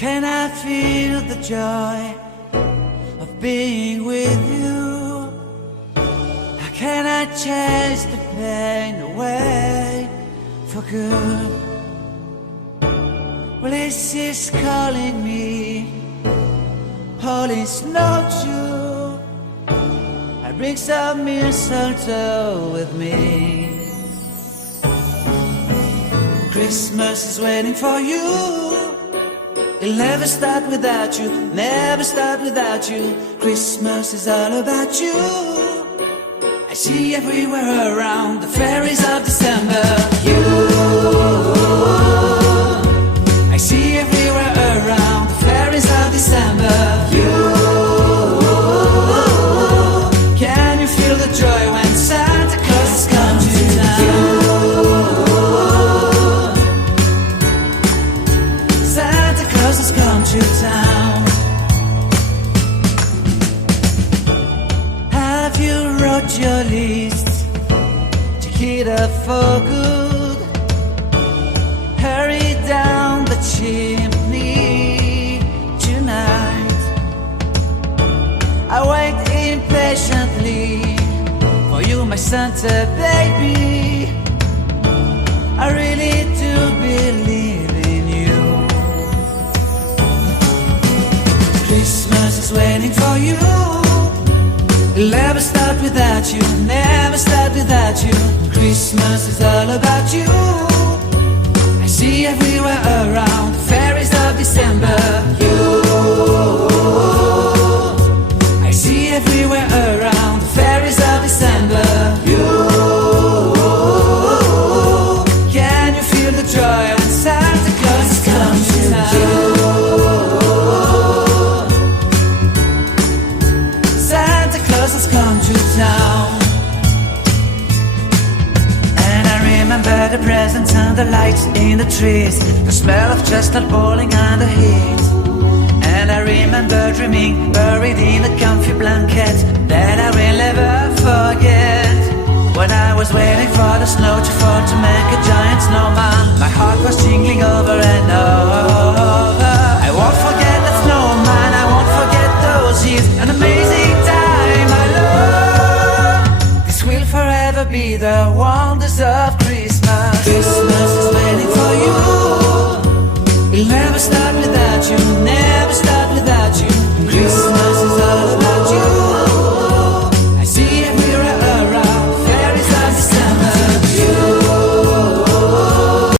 can I feel the joy of being with you? How can I chase the pain away for good? Well, this is calling me, all is not true. I bring some mistletoe with me. Christmas is waiting for you. It'll never start without you, never start without you. Christmas is all about you. I see everywhere around the fairies of December. You, I see everywhere around the fairies of December. You, can you feel the joy when Santa Claus comes to town? Santa Claus has come to town. Have you wrote your list to get up for good? Hurry down the chimney tonight. I wait impatiently for you, my Santa baby. I really do believe in you. Christmas is waiting for you. It'll never start without you, never start without you. Christmas is all about you. I see everywhere around the fairies of December. You, I see everywhere around the fairies of December. You, can you feel the joy when Santa Claus has come to town? Santa Claus has come to town. And I remember the presents and the lights in the trees, the smell of chestnut boiling and the heat. And I remember dreaming, buried in a comfy blanket that I will never forget. When I was waiting for the snow to fall to make a giant snowman, my heart was jingling over and over. I won't forget that snowman, I won't forget those years, an amazing time I love. This will forever be the wonders of Christmas.